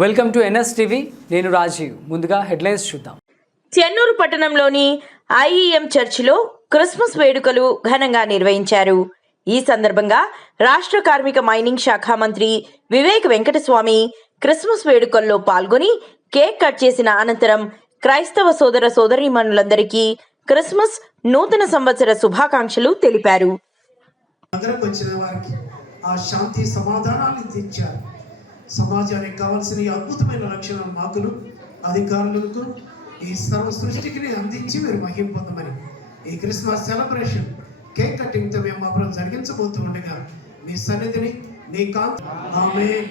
Welcome to NSTV. నేను రాజీవ్. ముందుగా headlines చూద్దాం. చెన్నూరు పట్టణంలోని ఐఈఎం చర్చిలో క్రిస్మస్ వేడుకలు ఘనంగా నిర్వహించారు. ఈ సందర్భంగా రాష్ట్ర కార్మిక మైనింగ్ శాఖ మంత్రి వివేక్ వెంకటస్వామి క్రిస్మస్ వేడుకల్లో పాల్గొని కేక్ కట్ చేసిన అనంతరం క్రైస్తవ సోదర సోదరీమణులందరికీ క్రిస్మస్ నూతన సంవత్సర శుభాకాంక్షలు తెలిపారు. శాంతి సమాధానాన్ని తెచ్చారు. సమాజానికి కావాల్సిన ఈ అద్భుతమైన లక్షణాలు మాకును అధికారులకు ఈ సర్వ సృష్టికి అందించి మీరు మహిమ పొందమని ఈ క్రిస్మస్ సెలబ్రేషన్ కేక్ కటింగ్తో మేము మాత్రం జరిగించబోతూ ఉండగా మీ సన్నిధిని నీ కాంతి ఆమేన్.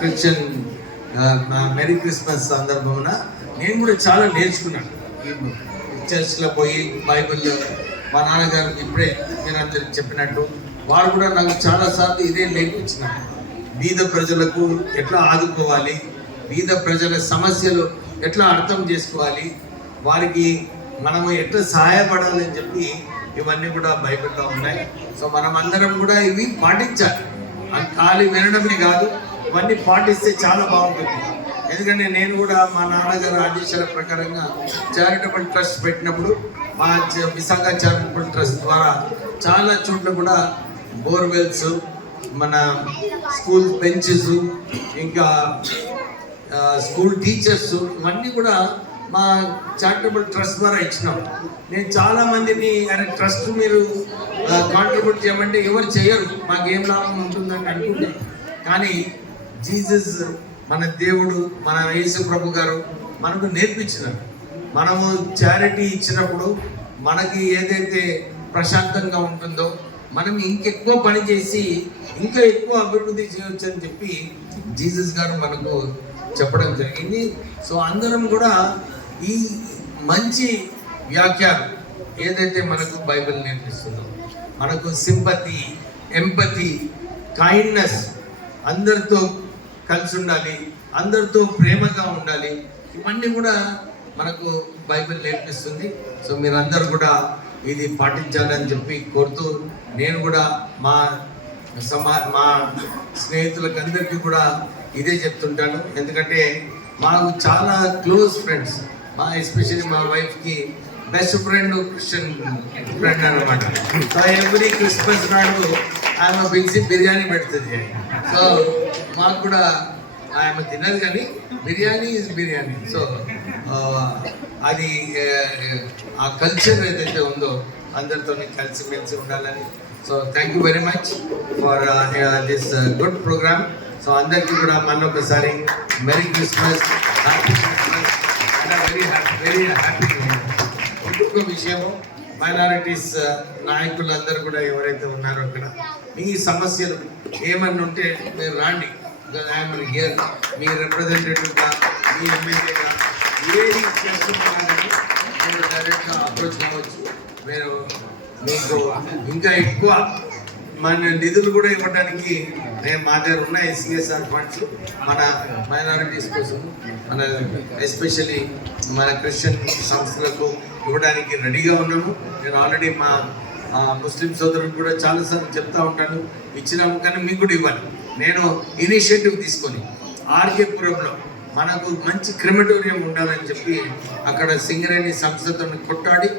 క్రిస్టియన్ మెరీ క్రిస్మస్ సందర్భమున నేను కూడా చాలా నేర్చుకున్నాను. చర్చ్లో పోయి బైబిల్లో మా నాన్నగారు ఇప్పుడే నేను అందరికి చెప్పినట్టు వాడు కూడా నాకు చాలాసార్లు ఇదే నేర్పించినారు. బీద ప్రజలకు ఎట్లా ఆదుకోవాలి, బీద ప్రజల సమస్యలు ఎట్లా అర్థం చేసుకోవాలి, వారికి మనము ఎట్లా సహాయపడాలని చెప్పి ఇవన్నీ కూడా బైబిల్లో ఉన్నాయి. సో మనం అందరం కూడా ఇవి పాటించాలి. ఖాళీ వినడమే కాదు, ఇవన్నీ పాటిస్తే చాలా బాగుంటుంది. ఎందుకంటే నేను కూడా మా నాన్నగారు ఆదేశాల ప్రకారంగా చారిటబుల్ ట్రస్ట్ పెట్టినప్పుడు మా విశాఖ చారిటబుల్ ట్రస్ట్ ద్వారా చాలా చోట్ల కూడా బోర్వెల్స్, మన స్కూల్ బెంచెస్, ఇంకా స్కూల్ టీచర్స్ ఇవన్నీ కూడా మా చారిటబుల్ ట్రస్ట్ ద్వారా ఇచ్చినాం. నేను చాలామందిని ట్రస్ట్ మీరు కాంట్రిబ్యూట్ చేయమంటే ఎవరు చేయరు, మాకేం లాభం ఉంటుందని అనుకుంటే. కానీ జీసస్ మన దేవుడు, మన యేసు ప్రభు గారు మనకు నేర్పించినారు. మనము చారిటీ ఇచ్చినప్పుడు మనకి ఏదైతే ప్రశాంతంగా ఉంటుందో మనం ఇంకెక్కువ పని చేసి ఇంకా ఎక్కువ అభివృద్ధి చేయవచ్చు అని చెప్పి జీసస్ గారు మనకు చెప్పడం జరిగింది. సో అందరం కూడా ఈ మంచి వ్యాఖ్యానం ఏదైతే మనకు బైబిల్ నేర్పిస్తుందో, మనకు సింపతి, ఎంపతి, కైండ్నెస్, అందరితో కలిసి ఉండాలి, అందరితో ప్రేమగా ఉండాలి, ఇవన్నీ కూడా మనకు బైబిల్ నేర్పిస్తుంది. సో మీరందరూ కూడా ఇది పాటించాలని చెప్పి కోరుతూ నేను కూడా మా స్నేహితులకు అందరికీ కూడా ఇదే చెప్తుంటాను. ఎందుకంటే మాకు చాలా క్లోజ్ ఫ్రెండ్స్, ఎస్పెషల్లీ మా వైఫ్కి బెస్ట్ ఫ్రెండ్ క్రిస్టియన్ ఫ్రెండ్ అనమాట. సో ఎవ్రీ క్రిస్మస్ నాడు ఆమె పిలిచి బిర్యానీ పెడుతుంది. సో మాకు కూడా ఆమె తినదు, కానీ బిర్యానీ ఈజ్ బిర్యానీ. సో అది ఆ కల్చర్ ఏదైతే ఉందో అందరితో కలిసిమెలిసి ఉండాలని. So thank you very much for this good programme. So అందరికీ కూడా మళ్ళొకసారి merry Christmas, happy Christmas, very happy. ఇంకొక విషయము, మైనారిటీస్ నాయకులందరూ కూడా ఎవరైతే ఉన్నారో అక్కడ మీ సమస్యలు ఏమన్నా ఉంటే మీరు రాండి. I'm here. మీ రిప్రజెంటేటివ్గా, మీ ఎమ్మెల్యేగా ఏది చేస్తున్నారని మీరు డైరెక్ట్గా అప్రోచ్ కావచ్చు. మీరు మీకు ఇంకా ఎక్కువ మన నిధులు కూడా ఇవ్వడానికి మా దగ్గర ఉన్న సిఎస్ఆర్ ఫండ్స్ మన మైనారిటీస్ కోసం, మన ఎస్పెషల్లీ మన క్రిస్టియన్ సంస్థలకు ఇవ్వడానికి రెడీగా ఉన్నాము. నేను ఆల్రెడీ మా ముస్లిం సోదరులకు కూడా చాలాసార్లు చెప్తా ఉంటాను, ఇచ్చినాము, కానీ మీకు కూడా ఇవ్వాలి. నేను ఇనిషియేటివ్ తీసుకొని ఆర్కేపురంలో మనకు మంచి క్రిమటోరియం ఉండాలని చెప్పి అక్కడ సింగరేణి సంస్థతో కొట్టాడి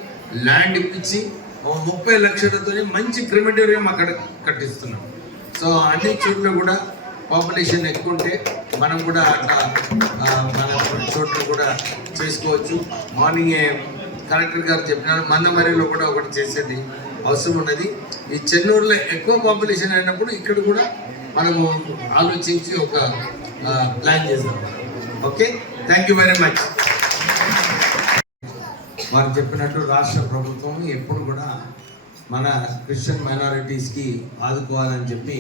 ల్యాండ్ ఇప్పించి 30 లక్షలతో మంచి క్రిమటోరియం అక్కడ కట్టిస్తున్నాం. సో అన్ని చోట్ల కూడా పాపులేషన్ ఎక్కువ ఉంటే మనం కూడా అట్లా మన చోట్ల కూడా చేసుకోవచ్చు. మార్నింగే కలెక్టర్ గారు చెప్పినారు, మందమరిలో కూడా ఒకటి చేసేది అవసరం ఉన్నది. ఈ చెన్నూరులో ఎక్కువ పాపులేషన్ అయినప్పుడు ఇక్కడ కూడా మనము ఆలోచించి ఒక ప్లాన్ చేద్దాం. Okay, thank you very much. వారు చెప్పినట్టు రాష్ట్ర ప్రభుత్వం ఎప్పుడు కూడా మన క్రిస్టియన్ మైనారిటీస్కి ఆదుకోవాలని చెప్పి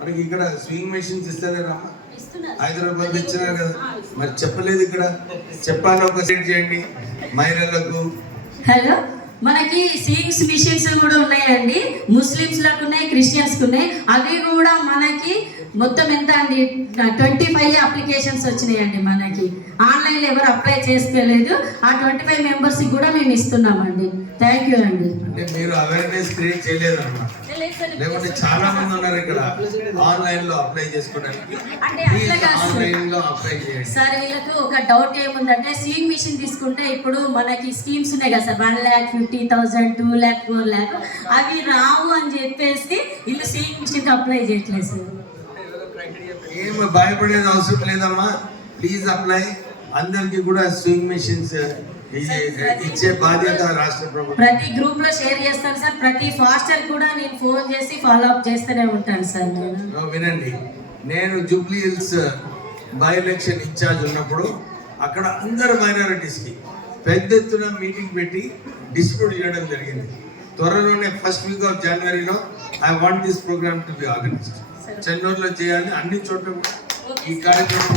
మనకి ఇక్కడ స్వింగ్ మెషిన్స్ ఇస్తారే రామా, హైదరాబాద్ ఇచ్చినారు కదా, మరి చెప్పలేదు ఇక్కడ. చెప్పాలి, ఒక సెట్ చేయండి మహిళలకు. హలో, మనకి సీయింగ్స్ మిషన్స్ కూడా ఉన్నాయండి. ముస్లిమ్స్ లకు ఉన్నాయి, క్రిస్టియన్స్ కు ఉన్నాయి. అవి కూడా మనకి మొత్తం ఎంత అండి 25 అప్లికేషన్స్ వచ్చినాయండి. మనకి ఆన్లైన్ లో ఎవరు అప్లై చేసుకోలేదు. ఆ 25 మెంబర్స్ కూడా మేము ఇస్తున్నామండి. థ్యాంక్ యూ అండి. అంటే మీరు అవేర్నెస్ క్రియేట్ చేయలేదు అన్నమాట, లేకుంటే చాలా మంది ఉన్నారు ఇక్కడ ఆన్లైన్ లో అప్లై చేసుకోవడానికి. ఆన్లైన్ లో అప్లై చేయండి సార్. వీళ్ళకు ఒక డౌట్ ఏముందంటే, సీయింగ్ మిషన్ తీసుకుంటే ఇప్పుడు మనకి స్కీమ్స్ ఉన్నాయి కదా సార్, 1,50,000, 2 lakh, 4 lakh, అవి రావు అని చెప్పేసి వీళ్ళు సీయింగ్ మిషన్ అప్లై చేయట్లేదు సార్. ఏమి భయపడేది అవసరం లేదమ్మా, ప్లీజ్ అప్లై. అందరికి కూడా స్వింగ్ మెషిన్స్ ఇచ్చే బాధ్యత రాష్ట్ర ప్రభుత్వం. ప్రతి గ్రూప్ లో షేర్ చేస్తాను సార్. ప్రతి ఫాస్టర్ కూడా నేను ఫోన్ చేసి ఫాలో అప్ చేస్తూనే ఉంటాను సార్. నేను వినండి, నేను Jubilee Hills by election incharge ఉన్నప్పుడు అక్కడ అందరు మైనారిటీస్కి పెద్ద ఎత్తున మీటింగ్ పెట్టి డిస్ట్రిబ్యూట్ చేయడం జరిగింది. త్వరలోనే ఫస్ట్ వీక్ ఆఫ్ జనవరిలో I want this programme to be organised. చెన్నూరులో చేయాలి, అన్ని చోట్ల ఈ కార్యక్రమం